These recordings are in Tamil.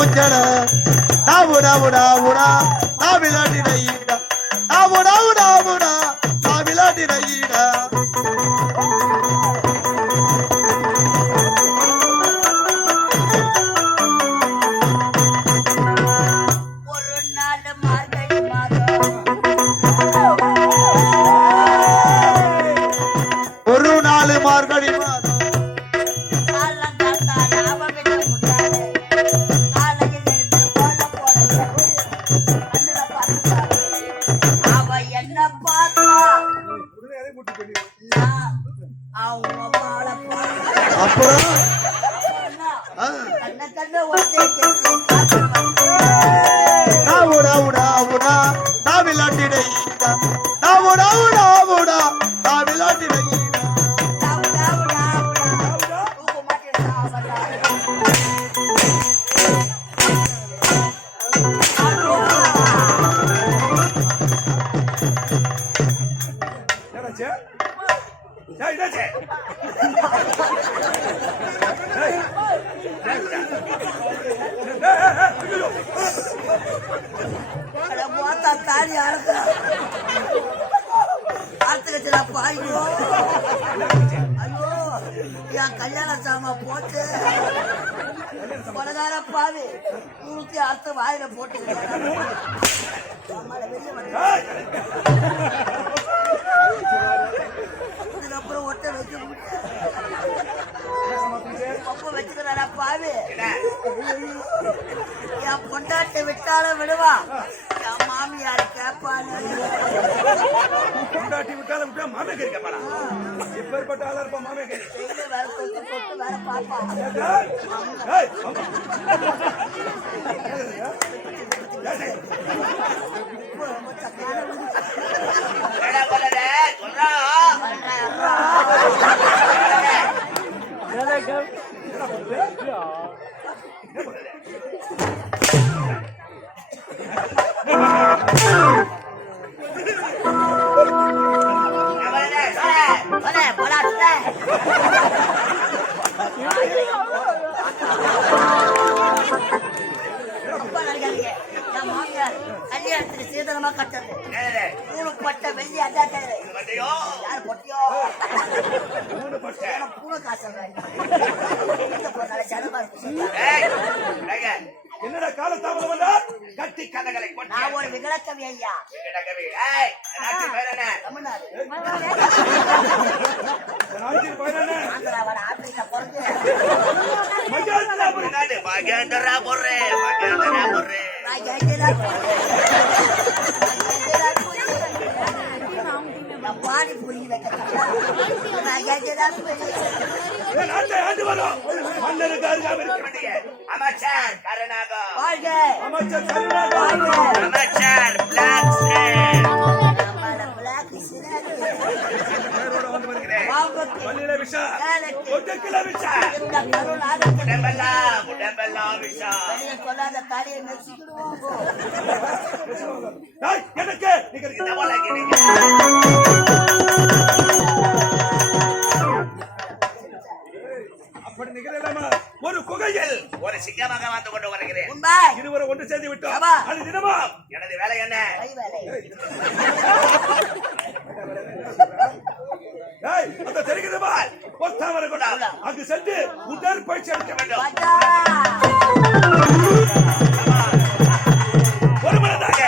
குஞ்சட நாவுடா உடா உடா நாவிலாடி நையிடா நாவுடா உடா உடா நாவிலாடி நையிடா ஒரு நாள் மார்கழி மாதம் கல்யாண சாமா போட்டு கொலகார பாவி ஊருக்கு அர்த்த வாயில போட்டு இதுக்கப்புறம் ஒட்ட வைக்க முடியாது வச்சுக்கிறாரா பாவி என் பொண்டாட்டை விட்டாலும் விடுவா என் மாமியாரு கேப்பான்னு பொண்டாட்டி விட்டாலும் விட்டா மாமியார் கேட்கப்பாடா எப்பேற்பட்ட ஆளா இருப்பா மாமியார் வேற கொத்து கொத்து வேற பாப்பா கல்யாணத்துக்கு சீதனமா கட்டது பூணுப்பட்ட வெள்ளி அதான் யார் பொட்டியோ பூனை காசு என்னடா காலத்தாமதம் வந்தால் கட்டி கதைகளை நான் ஒரு விகடக்கவி ஐயா தமிழ்நாடு ஆப்பிரிக்கா பிறந்து பாடி புரிய அமைச்சர் கருணாகா அமைச்சர் அமைச்சர் பிளாக் பள்ளியில விஷா ஒட்டுக்கில விஷா உடம்பெல்லாம் விஷா சொல்லாத காரியம் நசிக்கிடுவோம் எனக்கு இந்த அப்படி நிகழலாமா ஒரு குகையில் ஒரு சிங்கமாக வந்து கொண்டு வருகிறேன் இருவரை ஒன்று சேர்ந்து விட்டோம் அது தினமா எனது வேலை என்ன அந்த தெரிகிறதா பொத்தாமரை கொண்டா அங்கு சென்று உடற்பயிற்சி அளிக்க வேண்டும் ஒரு மனதாக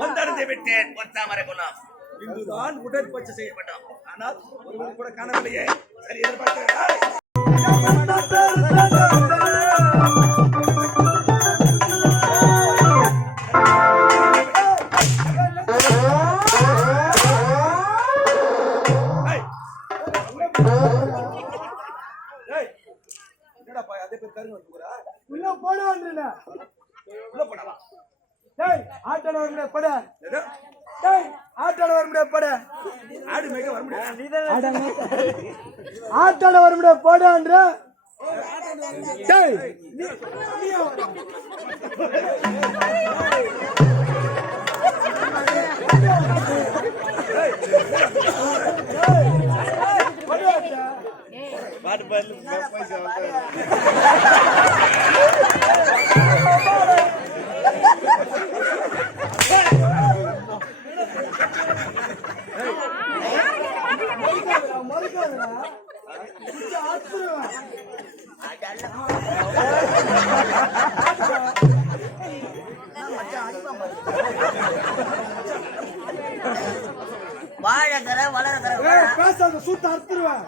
வந்தடைந்து விட்டேன் பொத்தாமரை குணம் இங்குதான் உடற்பயிற்சி செய்ய வேண்டும் ஆனால் ஒருவரும் கூட காணவில்லையே சரி எதிர்பார்க்கிறேன் ஆட்டாட வர முடியாது போடான்ற பாட்டு வாழக்கிற வளர்க்கிற ஏய், பேசாத சூத்த அறுத்துருவேன்.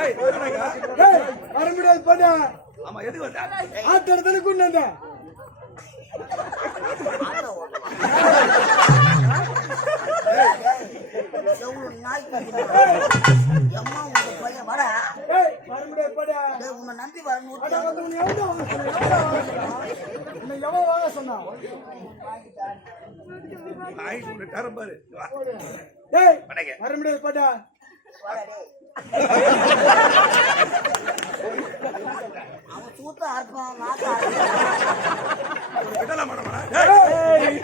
ஏய் என்னடா? ஏய், வர முடியாது போடா. ஆமா எதுக்கு வந்தா? ஆட்டடத்துல கொண்டு வந்த. எவ்வளவு நாய் எம்மா உங்க பையன் வர ஏய், வர முடியாது போடா. உன்னை நம்பி வரணும் அட வந்து உன்னை எவ்வளவு வாங்க சொன்னா? உன்னை எவ்வளவு வாங்க சொன்னா? நாய் உன்னை தரம் பாரு. வா. ஏய், வணங்க. வர முடியாது போடா. அவன் சூத்த அறுப்பான் நாக்க விடலாம் மாட்டோமா? ஏய்,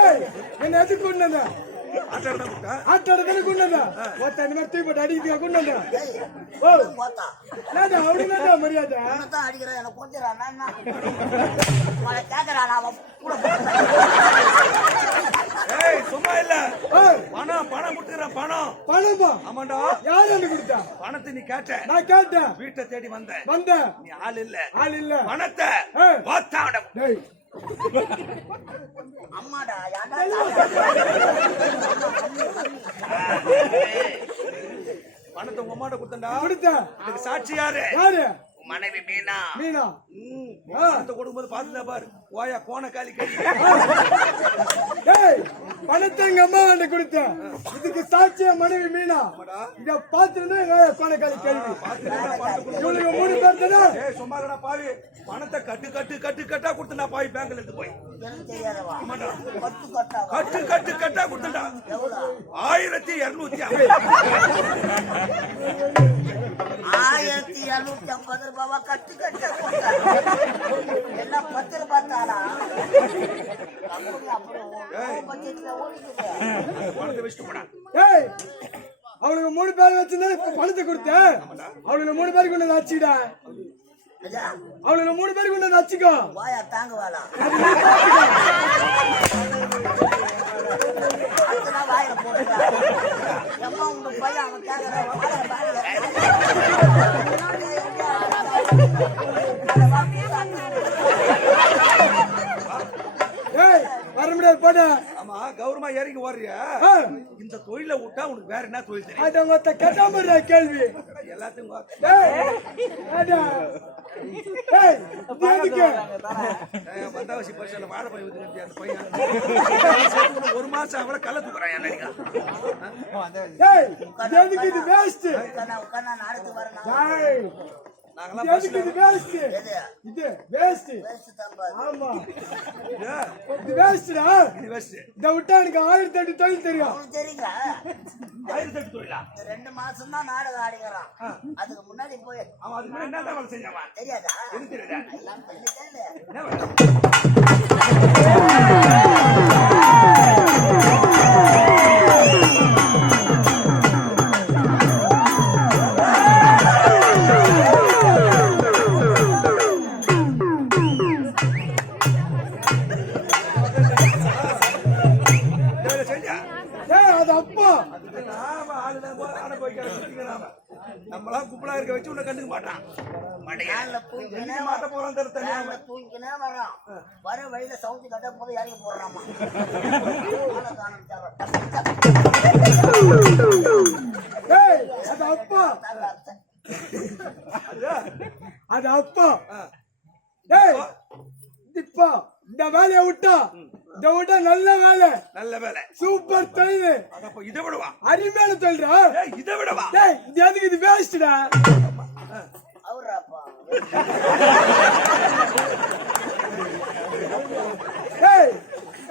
ஏய், என்ன எதுக்கு கொண்டு வந்த? ஆட்டடா கூட்டா. ஆட்டடத்துல கொண்டு வந்த. ஒருத்தன் இந்த மாதிரி தூக்கி போட்டு அடிக்கிறதுக்கு கொண்டு வந்த. ஓ, போத்தா என்னடா அப்படி என்னடா மரியாதை? தான் அடிக்கிறேன் எனக்கு கொஞ்சம் அவனை கேட்கறான் அவன் கூட ஏய் சும்மா இல்ல. ஏய், பணம் கொடுத்துறேன் பணம். பணமா? ஆமாண்டா. யார் எனக்கு கொடுத்தா? பணத்தை நீ கேட்ட. நான் கேட்டேன். வீட்டை தேடி வந்தேன். வந்த நீ ஆள் இல்ல. ஆள் இல்ல. பணத்தை ஏய். வாத்தாட. டேய், அம்மாடா பணத்தை உங்க அம்மாட்ட கொடுத்தா. கொடுத்த அதுக்கு சாட்சி யாரு? யாரு? மனைவி மீனா மீனா. பணத்தை கொடுக்கும்போது பாத்துதான் பாரு. ஓயா கோணக்காலி கை. டேய், பணத்தை எங்க அம்மா கிட்ட கொடுத்தேன். இதுக்கு சாட்சியா மனைவி மீனா. இத பாத்துருந்தா எங்க கோணக்காலி கேள்வி. இவளுக்கு 3 பேர் தானே? ஏய் சும்மா கடா பாவி. பணத்தை கட்டு கட்டு கட்டு கட்டா கொடுத்தா பாவி பேங்க்ல இருந்து போய். எனக்கு தெரியாதவா ஆமாடா. பத்து கட்டா கட்டு கட்டு கட்டா கொடுத்தா. எவ்வளோ 1250. 1250 ரூபாவா கட்டு கட்ட எல்லாம் 10 ரூபாய் தானா பட்ஜெட்ல ஓடிக்குது பணத்தை வச்சுட்டு போனா. ஏய், அவளுக்கு 3 பேர் வச்சிருந்தா இப்ப பணத்தை கொடுத்தேன். அவளுக்கு 3 பேருக்கு கொண்டு வந்து அச்சிடா. ஐயா அவளுக்கு 3 பேருக்கு கொண்டு வந்து அச்சிக்கோ. வாயா தாங்க வாழா அடுத்ததான் வாயில போடுறா எம்மா உங்க பையன் அவன் கேட்கறான் ஏய், வர முடியாது போடா. ஆமா கௌரவமா இறங்கி ஓடுறியா? இந்த தொழில விட்டா உனக்கு வேற என்ன தொழில் தெரியும்? அத மொத்த கேட்டாம கேள்வி. எல்லாத்தையும் வா. டேய், அடா. ஏய், இது எதுக்கு? வந்தாவசி பரிசல வாழை போய் ஊத்துறது அந்த பையன். ஒரு மாசம் அவள கள்ள தூக்குறான் என்னடா? ஏய், இது எதுக்கு? இது வேஸ்ட். உட்கார்ந்து நாடத்துக்கு வரணும் டேய், நாங்கலாம் இது எதுக்கு? இது வேஸ்ட். எது இது வேஸ்ட். வேஸ்ட் தம்பா ஆமா, பஸ்ஸு. இது வேஸ்ட்டா. இது பஸ்ஸு. இத விட்டா எனக்கு 1008 தொழில் தெரியும். அவனுக்கு தெரியுங்க 1008 தொழிலா? இந்த 2 மாசம் தான் நாடகம் ஆடிக்கிறான் அதுக்கு முன்னாடி போய் அவன் அதுக்கு முன்னாடி என்ன வேலை செஞ்சான்? தெரியாதா எனக்கு தெரியல. எல்லாம் சொல்லி கேளு என்ன வேலை? வேலை செஞ்சா? ஏய், அது அப்பா. அதுக்கு நாம ஆளை போய் கிளம்பிக்கிறாம. நம்மளாம் கும்பலா இருக்க வச்சு உன்னை கண்டுக்க மாட்டான். மேல தூங்கினே மாட்ட போறான் தர தனியா. மேல தூங்கினே வரான் வர வழியில சவுண்ட் கட்ட போது இறங்கி போடுறாமா ஏய், அது அப்பா. அது அப்பா. ஏய், இப்பா இந்த வேலையை விட்டா இதை விட்டா நல்ல வேலை, நல்ல வேலை, சூப்பர் தொழில். அப்ப இதை விடவா? அருமையான தொழில்டா. இதை விடவா? ஏய், இது எதுக்கு? இது வேஸ்டா. அவராப்பா ஏய்,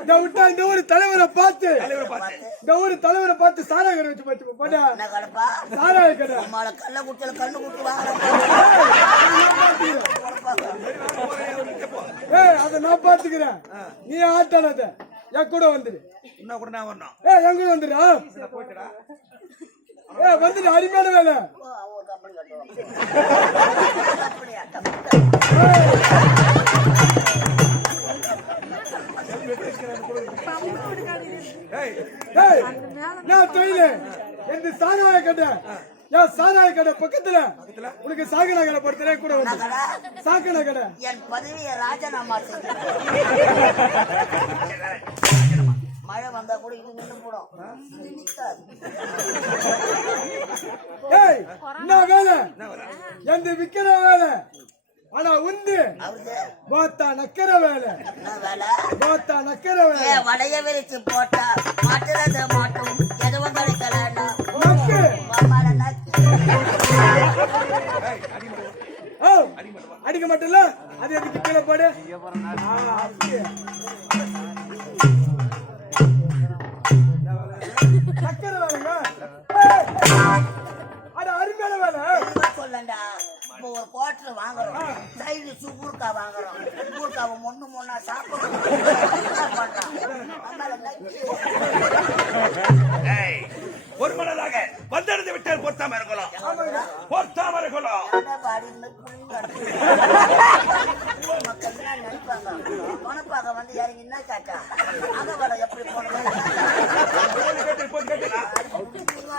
இதை விட்டா இந்த ஊர் தலைவரை பார்த்து தலைவரை பார்த்து இந்த ஊர் தலைவரை பார்த்து சாராய கடை வச்சு பார்த்து போடா. என்ன கடப்பா சாராய கடை. நம்மள கல்ல குட்டியில கண்ணு குட்டி வாங்குறப்பா ஏய், அதை நான் பாத்துக்கிறேன். நீ ஆட்டாத, என் கூட வந்துடு. இன்னும் கூட நான் வரணும். ஏய், என் கூட வந்துடுறா. போயிட்டா ஏய், வந்துடு. அருமையான வேலை. அவங்க கம்பெனி கட்டுவாங்க அப்படியா ஏய், ஏய், நான் தொழிலு எந்த சாராய கடை ஏன் சாராய கடை பக்கத்துல உனக்கு சாகன கடை படுத்துறே கூட வந்து நகரா, சாக்கன கடை என் பதவியை ராஜினாமா செய்ய மழை வந்தா கூட இது நின்று போடும் இது நிக்காது. ஏய் என்ன வேலை எந்த விக்கிற வேலை ஆனா உந்து அவருக்கு போத்தா நக்கற வேலை என்ன வேலை? போத்தா நக்கற வேலை ஏன் வளைய விரிச்சு போட்டா மாட்டுறது மாட்டும் எதுவும் கிடைக்கலன்னா நக்கு மாமால நக்கி. ஓ அடிக்க மாட்டல அது எதுக்கு கீழே போடு அப்படியே. நக்கற வேலைங்க ஏய், அட அருமையான வேலை தெளிவா சொல்லண்டா. இப்போ ஒரு குவார்டர் வாங்குறோம், சைடு சுகூர்க்கா வாங்குறோம், சுகூர்க்காவை முன்னா சாப்பிடுறோம், என்ன பண்றான்? மாமால நக்கி. ஏய், ஒரு மனதாக வந்தடைந்து விட்டால் பொத்தாம இருக்கலாம். பொத்தாம இருக்கலாம். ஏன்டா பாடின்னு புரியுங்க. ஊர் மக்கள் என்ன நினைப்பாங்க? பணப்பாக வந்து இறங்கி என்ன காட்டா அகவடை எப்படி போனது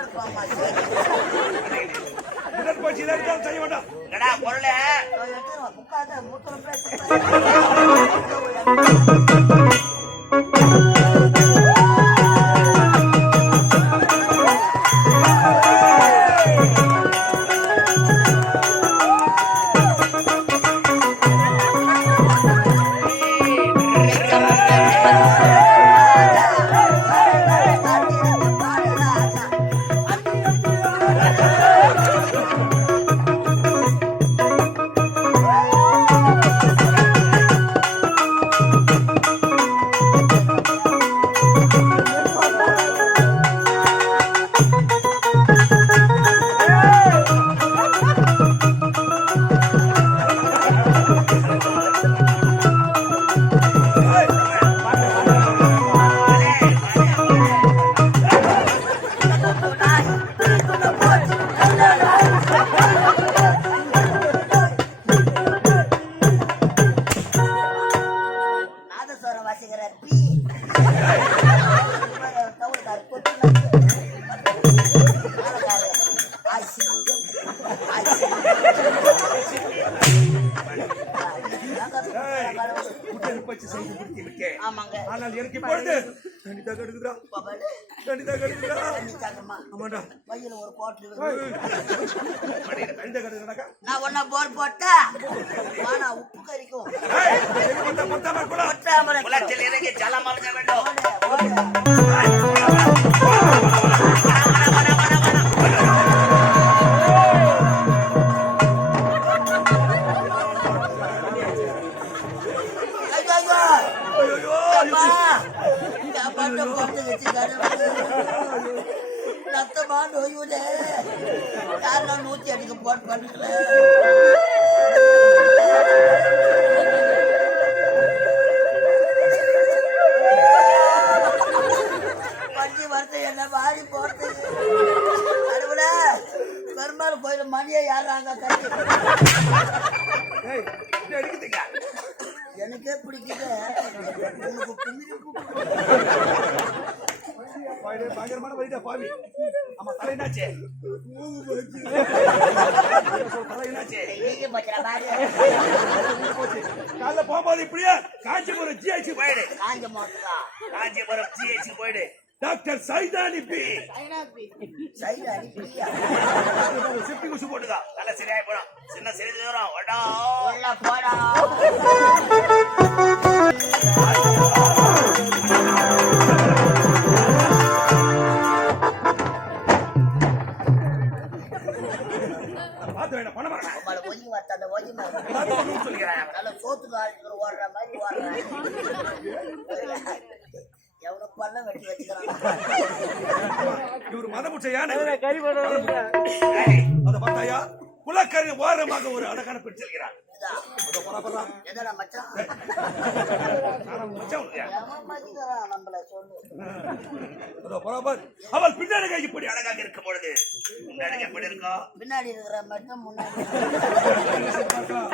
இருப்பாமா உடற்பயிற்சி தான் செய்ய வேண்டாம். கடா பொருளை உட்காந்து மூத்தம் நாதஸ்வரம் வாசிக்கிறார் பி தவுளுக்கார் கொத்து உடற்பயிற்சி செய்து முடித்து விட்டேன். ஆமாங்க ஆனால் எனக்கு இப்பொழுது தண்ணிதாக எடுக்குதா? தண்ணிதாக எடுக்குதா? ஆமாண்டா. பையில ஒரு கோட்டர் தண்ணிதாக எடுக்குதாக்கா? நான் ஒன்னா போர் போட்டா ஆனா உப்பு கறிக்கும் பொத்தாம இருக்கலாம். குளத்தில் இறங்கி ஜலம் அருந்த வேண்டும். ரத்தமா நோயுதே யாரெல்லாம் 108 போட் பண்ணல வண்டி வரது என்ன வாடி போறது அறுவல பெருமாள் கோயில மணியை யாராங்க கட்டி ஏய், இது எடுக்குதுங்க. எனக்கே பிடிக்குது உனக்கு பின்னுக்கு பயங்கரமான வழிடா பாவி. ஆமா, தலை என்னாச்சு? தலை என்னாச்சு? நீங்க போச்சுடா பாரு காலைல போகும்போது இப்படியே காஞ்சிபுரம் ஜிஹெச் போயிடு. காஞ்ச மோட்டா காஞ்சிபுரம் ஜிஹெச் போயிடு. டாக்டர் சைதானி பி சைடு அடிப்பியா சிப்டி குஷி போட்டுக்கா. நல்லா சரியாயி போடும். சின்ன சரி தூரம் வடா உள்ள போடா பார்த்து வேண்டாம் பணம் வரணும். நம்மள ஒதுங்கி வரத்த அந்த ஒதுங்க சொல்லிக்கிறேன். நல்ல சோத்துக்கு ஆளுக்கு ஓடுற மாதிரி ஓடுறேன் எவ்வளவு பண்ண வெட்டி வச்சுக்கிறான் இவரு மதமுச்ச யானை. அதை பார்த்தாயா குலக்கரை ஓரமாக ஒரு அழகான பெண் செல்கிறார். எதனா மச்சான் மச்சான் இல்லையா? எவன் மதிக்கிறான் நம்மள சொல்லு அதோ பராபர். அவள் பின்னழகை இப்படி அழகாக இருக்கும் பொழுது முன்னழகு எப்படி இருக்கும்? பின்னாடி இருக்கிற மட்டும் முன்னாடி பார்க்கலாம்.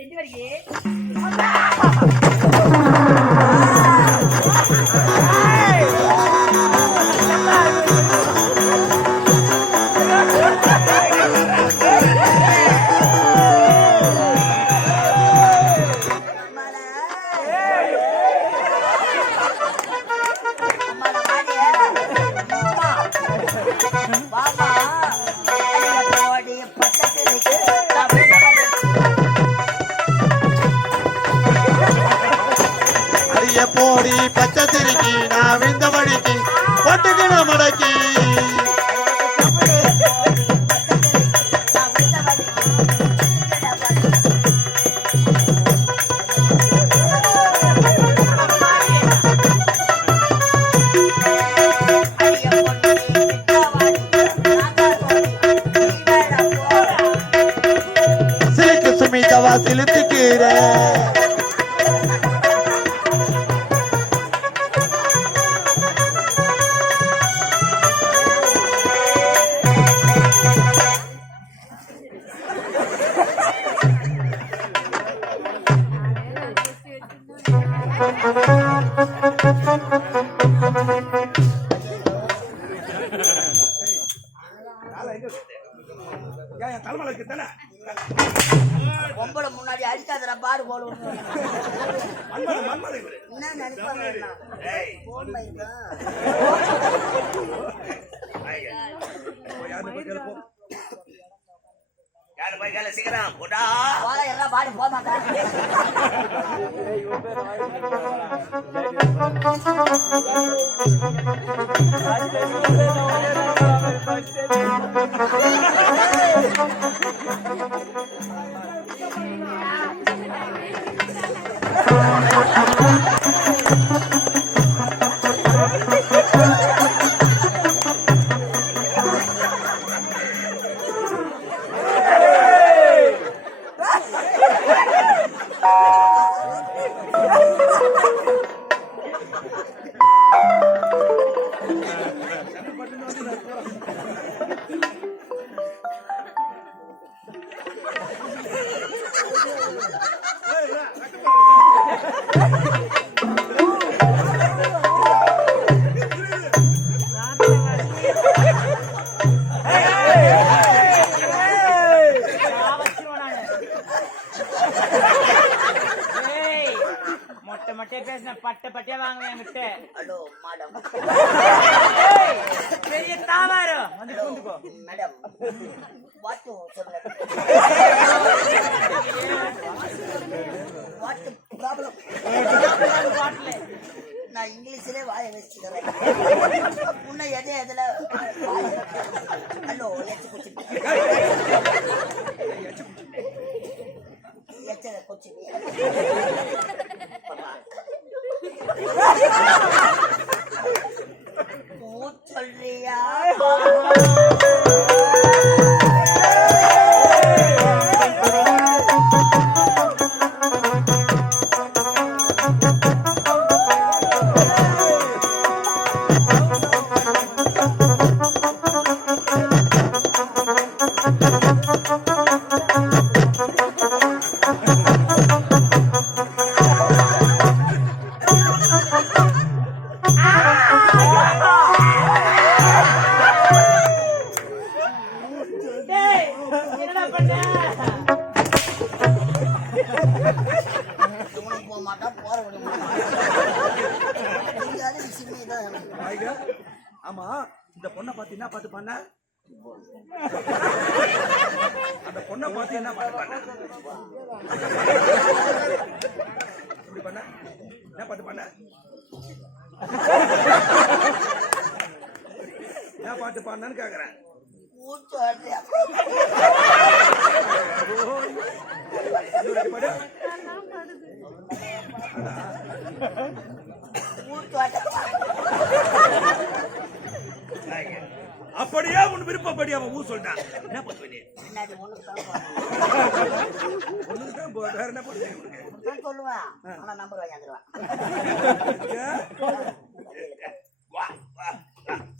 செஞ்சு வருகே போடி பச்சை திருக்கி நான் விழுந்த வழிக்கு பட்டுக்கின மடக்கி சிலுக்கு சுமிதவா சிலுத்துக்கிற தலைமலைக்கு தானே பொம்பளை முன்னாடி அடிக்காதடா பாடு போல மன்மதை இவரு. என்ன நினைப்பாங்க ஏய், போன் பைக்கா ஐயா. யாரு போய் கேளு போ. யாரு போய் கேளு சீக்கிரம் போடா. போல எல்லாம் பாடி போக மாட்டாங்க பட்டே வாங்குவேன் என்கிட்ட. ஹலோ மேடம் பெரிய தாவாரு வந்து கூண்டுக்கோ. மேடம் வாட் சொல்லுங்க வாட் ப்ராப்ளம் நான் இங்கிலீஷ்லயே வாய வச்சுக்கிறேன் உன்னை எதை எதுல ஹலோ எச்சு குச்சி எச்ச குச்சி சொல்றியா ஆமா இந்த பொண்ணை பார்த்து என்ன பாட்டு பண்ண அந்த பொண்ணை பார்த்து என்ன பாட்டு பண்ண இப்படி பண்ண என்ன பாட்டு பண்ண என்ன பாட்டு பாடினு கேக்குறேன் அப்படியே உன் விருப்பப்படி அவன் ஊ சொல்லிட்டான் என்ன பண்ணுவேன் வேற என்ன பண்ணுவேன் சொல்லுவேன் ஆனா நம்பர் வாங்கிடுவேன்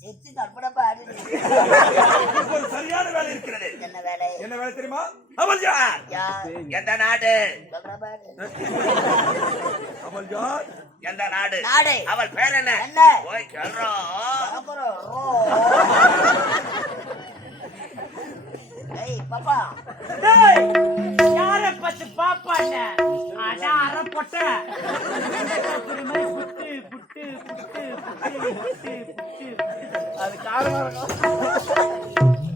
செத்து தற்படப்பா ஒரு சரியான வேலை இருக்கிறது என்ன வேலை என்ன வேலை தெரியுமா? அமல்ஜார் யார் எந்த நாடு? சொல்றா பாரு. அமல்ஜார் எந்த நாடு? நாடு. அவள் பேர் என்ன? என்ன? ஓய் சொல்றோம். அப்புறம் ஏய் பாப்பா டேய், யார பத்து பாப்பாண்ண? அதான் அரை பொட்டை. அப்படி மாதிரி புட்டு, புட்டு, புட்டு, புட்டு, புட்டு, புட்டு. அது காரணம் இருக்கும்.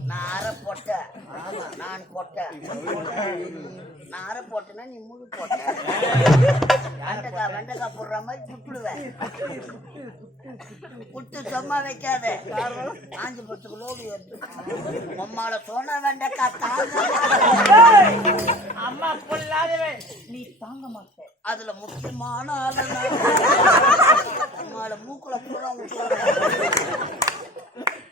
நான் அரை போட்டேன். ஆமா நான் போட்டேன். நான் அரை போட்டேன்னா நீ முழு போட்ட. வெண்டைக்காய் போடுற மாதிரி புட்டுடுவேன். புட்டு சும்மா வைக்காத. காஞ்சி பத்துக்கு லோடு வருது. உம்மால சொன்ன வெண்டைக்காய் தாங்க. டேய், அம்மா பொல்லாதவே நீ தாங்க மாட்டே. அதுல முக்கியமான ஆளு உம்மால மூக்குல பூரா விட்டு